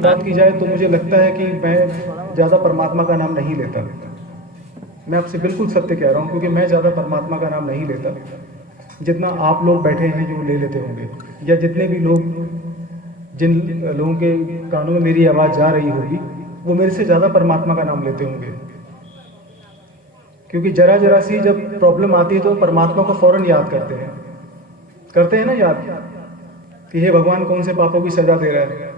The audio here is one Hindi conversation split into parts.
बात की जाए तो मुझे लगता है कि मैं ज़्यादा परमात्मा का नाम नहीं लेता। मैं आपसे बिल्कुल सत्य कह रहा हूँ, क्योंकि मैं ज़्यादा परमात्मा का नाम नहीं लेता जितना आप लोग बैठे हैं जो ले लेते होंगे, या जितने भी लोग, जिन लोगों के कानों में मेरी आवाज़ जा रही होगी, वो मेरे से ज़्यादा परमात्मा का नाम लेते होंगे। क्योंकि जरा जरा सी जब प्रॉब्लम आती है तो परमात्मा को फौरन याद करते हैं ना याद, कि हे भगवान कौन से पापों की सजा दे रहा है,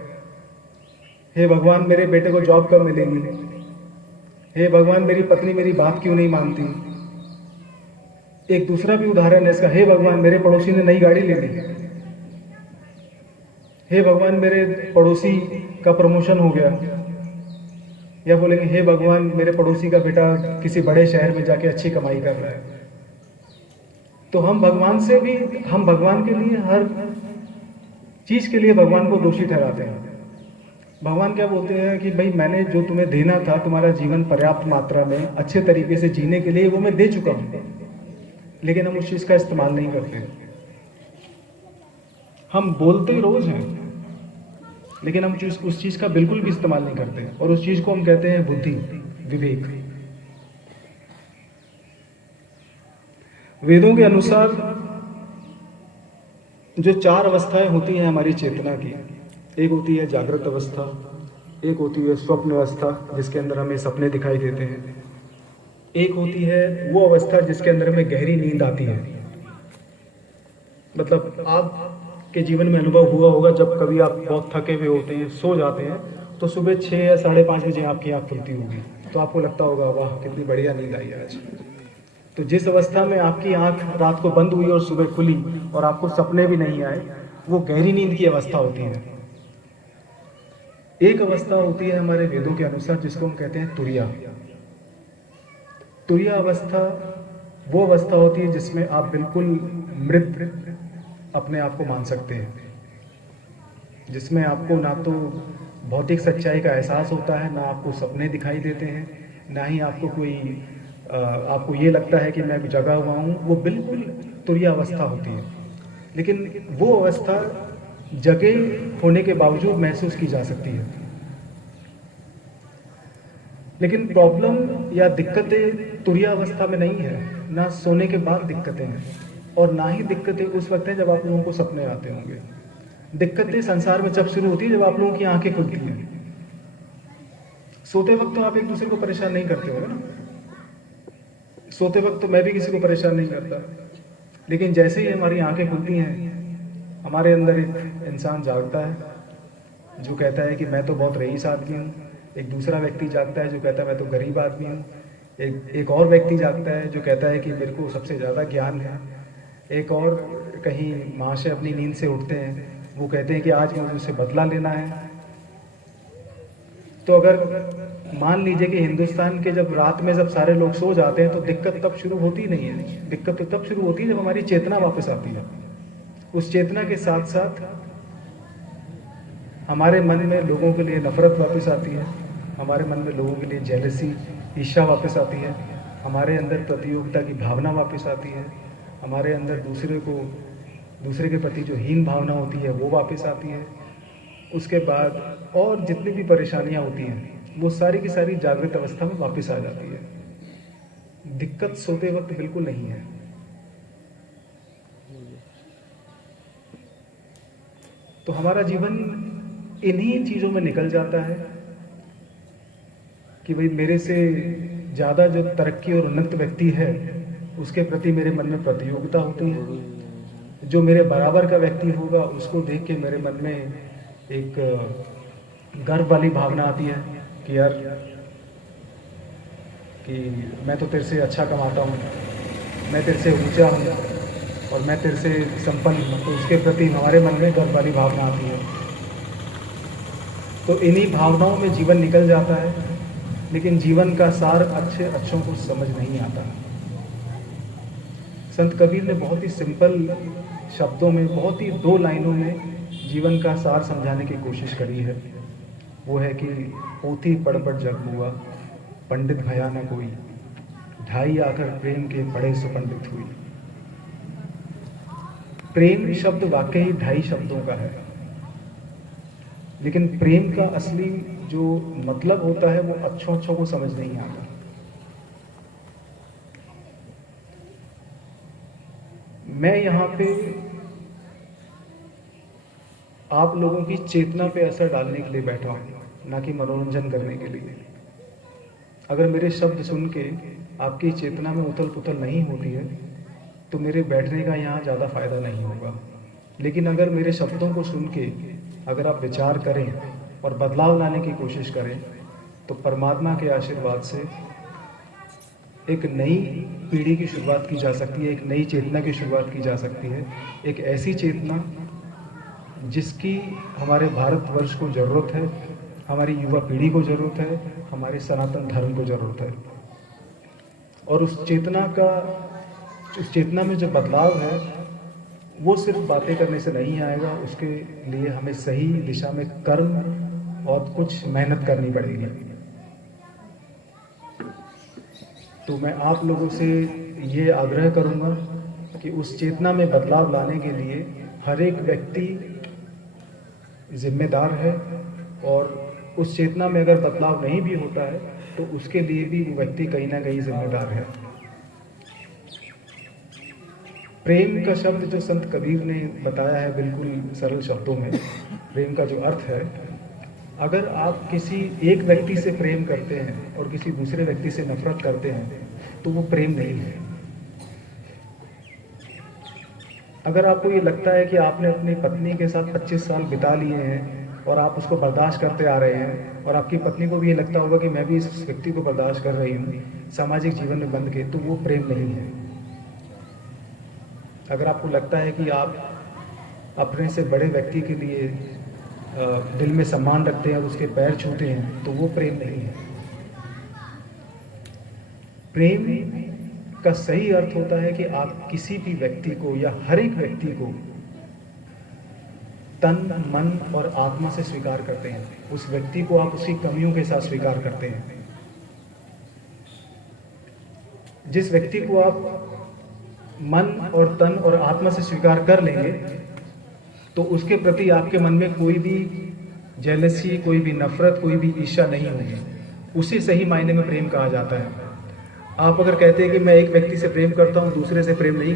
हे भगवान मेरे बेटे को जॉब कब मिलेगी, हे भगवान मेरी पत्नी मेरी बात क्यों नहीं मानती। एक दूसरा भी उदाहरण है इसका, हे भगवान मेरे पड़ोसी ने नई गाड़ी ले ली, हे भगवान मेरे पड़ोसी का प्रमोशन हो गया, या बोलेंगे हे भगवान मेरे पड़ोसी का बेटा किसी बड़े शहर में जाके अच्छी कमाई कर रहा है। तो हम भगवान के लिए हर चीज के लिए भगवान को दोषी ठहराते हैं। भगवान क्या बोलते हैं कि भाई मैंने जो तुम्हें देना था, तुम्हारा जीवन पर्याप्त मात्रा में अच्छे तरीके से जीने के लिए, वो मैं दे चुका हूं, लेकिन हम उस चीज का इस्तेमाल नहीं करते। हम बोलते रोज हैं, लेकिन हम उस चीज का बिल्कुल भी इस्तेमाल नहीं करते, और उस चीज को हम कहते हैं बुद्धि, विवेक। वेदों के अनुसार जो 4 अवस्थाएं होती हैं हमारी चेतना की, एक होती है जागृत अवस्था, एक होती है स्वप्न अवस्था जिसके अंदर हमें सपने दिखाई देते हैं, एक होती है वो अवस्था जिसके अंदर हमें गहरी नींद आती है। मतलब आपके जीवन में अनुभव हुआ होगा, जब कभी आप बहुत थके हुए होते हैं, सो जाते हैं, तो सुबह 6 या 5:30 बजे आपकी आँख खुलती होगी, तो आपको लगता होगा वाह कितनी बढ़िया नींद आई आज। तो जिस अवस्था में आपकी आँख रात को बंद हुई और सुबह खुली और आपको सपने भी नहीं आए, वो गहरी नींद की अवस्था होती है। एक अवस्था होती है हमारे वेदों के अनुसार जिसको हम कहते हैं तुरिया। तुरिया अवस्था वो अवस्था होती है जिसमें आप बिल्कुल मृत अपने आप को मान सकते हैं, जिसमें आपको ना तो भौतिक सच्चाई का एहसास होता है, ना आपको सपने दिखाई देते हैं, ना ही आपको ये लगता है कि मैं जगा हुआ हूँ। वो बिल्कुल तुरिया अवस्था होती है, लेकिन वो अवस्था जगे होने के बावजूद महसूस की जा सकती है। लेकिन प्रॉब्लम या दिक्कतें तुरिया अवस्था में नहीं है, ना सोने के बाद दिक्कतें हैं, और ना ही दिक्कतें उस वक्त हैं जब आप लोगों को सपने आते होंगे। दिक्कतें संसार में जब शुरू होती है जब आप लोगों की आंखें खुलती हैं। सोते वक्त तो आप एक दूसरे को परेशान नहीं करते होंगे ना, सोते वक्त तो मैं भी किसी को परेशान नहीं करता, लेकिन जैसे ही हमारी आंखें खुलती हैं, हमारे अंदर एक इंसान जागता है जो कहता है कि मैं तो बहुत रईस आदमी हूँ। एक दूसरा व्यक्ति जागता है जो कहता है मैं तो गरीब आदमी हूँ। एक और व्यक्ति जागता है जो कहता है कि मेरे को सबसे ज़्यादा ज्ञान है। एक और कहीं महाशय अपनी नींद से उठते हैं, वो कहते हैं कि आज मुझे उससे बदला लेना है। तो अगर मान लीजिए कि हिंदुस्तान के जब रात में जब सारे लोग सो जाते हैं, तो दिक्कत तब शुरू होती नहीं है। दिक्कत तो तब शुरू होती है जब हमारी चेतना वापस आती है। उस चेतना के साथ साथ हमारे मन में लोगों के लिए नफरत वापस आती है, हमारे मन में लोगों के लिए जेलसी, ईर्ष्या वापस आती है, हमारे अंदर प्रतियोगिता की भावना वापस आती है, हमारे अंदर दूसरे के प्रति जो हीन भावना होती है वो वापस आती है। उसके बाद और जितनी भी परेशानियां होती हैं वो सारी की सारी जागृत अवस्था में वापस आ जाती है। दिक्कत सोते वक्त बिल्कुल नहीं है। तो हमारा जीवन इन्हीं चीज़ों में निकल जाता है कि भाई मेरे से ज़्यादा जो तरक्की और उन्नत व्यक्ति है उसके प्रति मेरे मन में प्रतियोगिता होती है, जो मेरे बराबर का व्यक्ति होगा उसको देख के मेरे मन में एक गर्व वाली भावना आती है कि यार कि मैं तो तेरे से अच्छा कमाता हूँ, मैं तेरे से ऊंचा हूँ और मैं तेरे से संपन्न हूँ, तो उसके प्रति हमारे मन में गर्व वाली भावना आती है। तो इन्हीं भावनाओं में जीवन निकल जाता है, लेकिन जीवन का सार अच्छों को समझ नहीं आता। संत कबीर ने बहुत ही सिंपल शब्दों में, बहुत ही 2 लाइनों में जीवन का सार समझाने की कोशिश करी है। वो है कि पोथी पढ़ पढ़ जग हुआ, पंडित भया न कोई, ढाई आकर प्रेम के पढ़े सुपंडित हुई। प्रेम शब्द वाकई 2.5 शब्दों का है। लेकिन प्रेम का असली जो मतलब होता है वो अच्छों को समझ नहीं आता। मैं यहाँ पे आप लोगों की चेतना पे असर डालने के लिए बैठा हूँ, ना कि मनोरंजन करने के लिए। अगर मेरे शब्द सुन के आपकी चेतना में उथल पुथल नहीं होती है तो मेरे बैठने का यहाँ ज़्यादा फायदा नहीं होगा। लेकिन अगर मेरे शब्दों को सुन के अगर आप विचार करें और बदलाव लाने की कोशिश करें तो परमात्मा के आशीर्वाद से एक नई पीढ़ी की शुरुआत की जा सकती है, एक नई चेतना की शुरुआत की जा सकती है। एक ऐसी चेतना जिसकी हमारे भारतवर्ष को ज़रूरत है, हमारी युवा पीढ़ी को ज़रूरत है, हमारे सनातन धर्म को ज़रूरत है। और उस चेतना में जो बदलाव है वो सिर्फ बातें करने से नहीं आएगा, उसके लिए हमें सही दिशा में कर्म और कुछ मेहनत करनी पड़ेगी। तो मैं आप लोगों से ये आग्रह करूँगा कि उस चेतना में बदलाव लाने के लिए हर एक व्यक्ति जिम्मेदार है, और उस चेतना में अगर बदलाव नहीं भी होता है तो उसके लिए भी वो व्यक्ति कहीं ना कहीं जिम्मेदार है। प्रेम का शब्द जो संत कबीर ने बताया है बिल्कुल सरल शब्दों में, प्रेम का जो अर्थ है, अगर आप किसी एक व्यक्ति से प्रेम करते हैं और किसी दूसरे व्यक्ति से नफरत करते हैं तो वो प्रेम नहीं है। अगर आपको ये लगता है कि आपने अपनी पत्नी के साथ 25 साल बिता लिए हैं और आप उसको बर्दाश्त करते आ रहे हैं, और आपकी पत्नी को भी ये लगता होगा कि मैं भी इस व्यक्ति को बर्दाश्त कर रही हूँ सामाजिक जीवन में बंध के, तो वो प्रेम नहीं है। अगर आपको लगता है कि आप अपने से बड़े व्यक्ति के लिए दिल में सम्मान रखते हैं और उसके पैर छूते हैं तो वो प्रेम नहीं है। प्रेम का सही अर्थ होता है कि आप किसी भी व्यक्ति को या हर एक व्यक्ति को तन मन और आत्मा से स्वीकार करते हैं। उस व्यक्ति को आप उसकी कमियों के साथ स्वीकार करते हैं। जिस व्यक्ति को आप मन और तन और आत्मा से स्वीकार कर लेंगे तो उसके प्रति आपके मन में कोई भी जेलसी, कोई भी नफरत, कोई भी ईर्ष्या नहीं होगी। उसे सही मायने में प्रेम कहा जाता है। आप अगर कहते हैं कि मैं एक व्यक्ति से प्रेम करता हूँ, दूसरे से प्रेम नहीं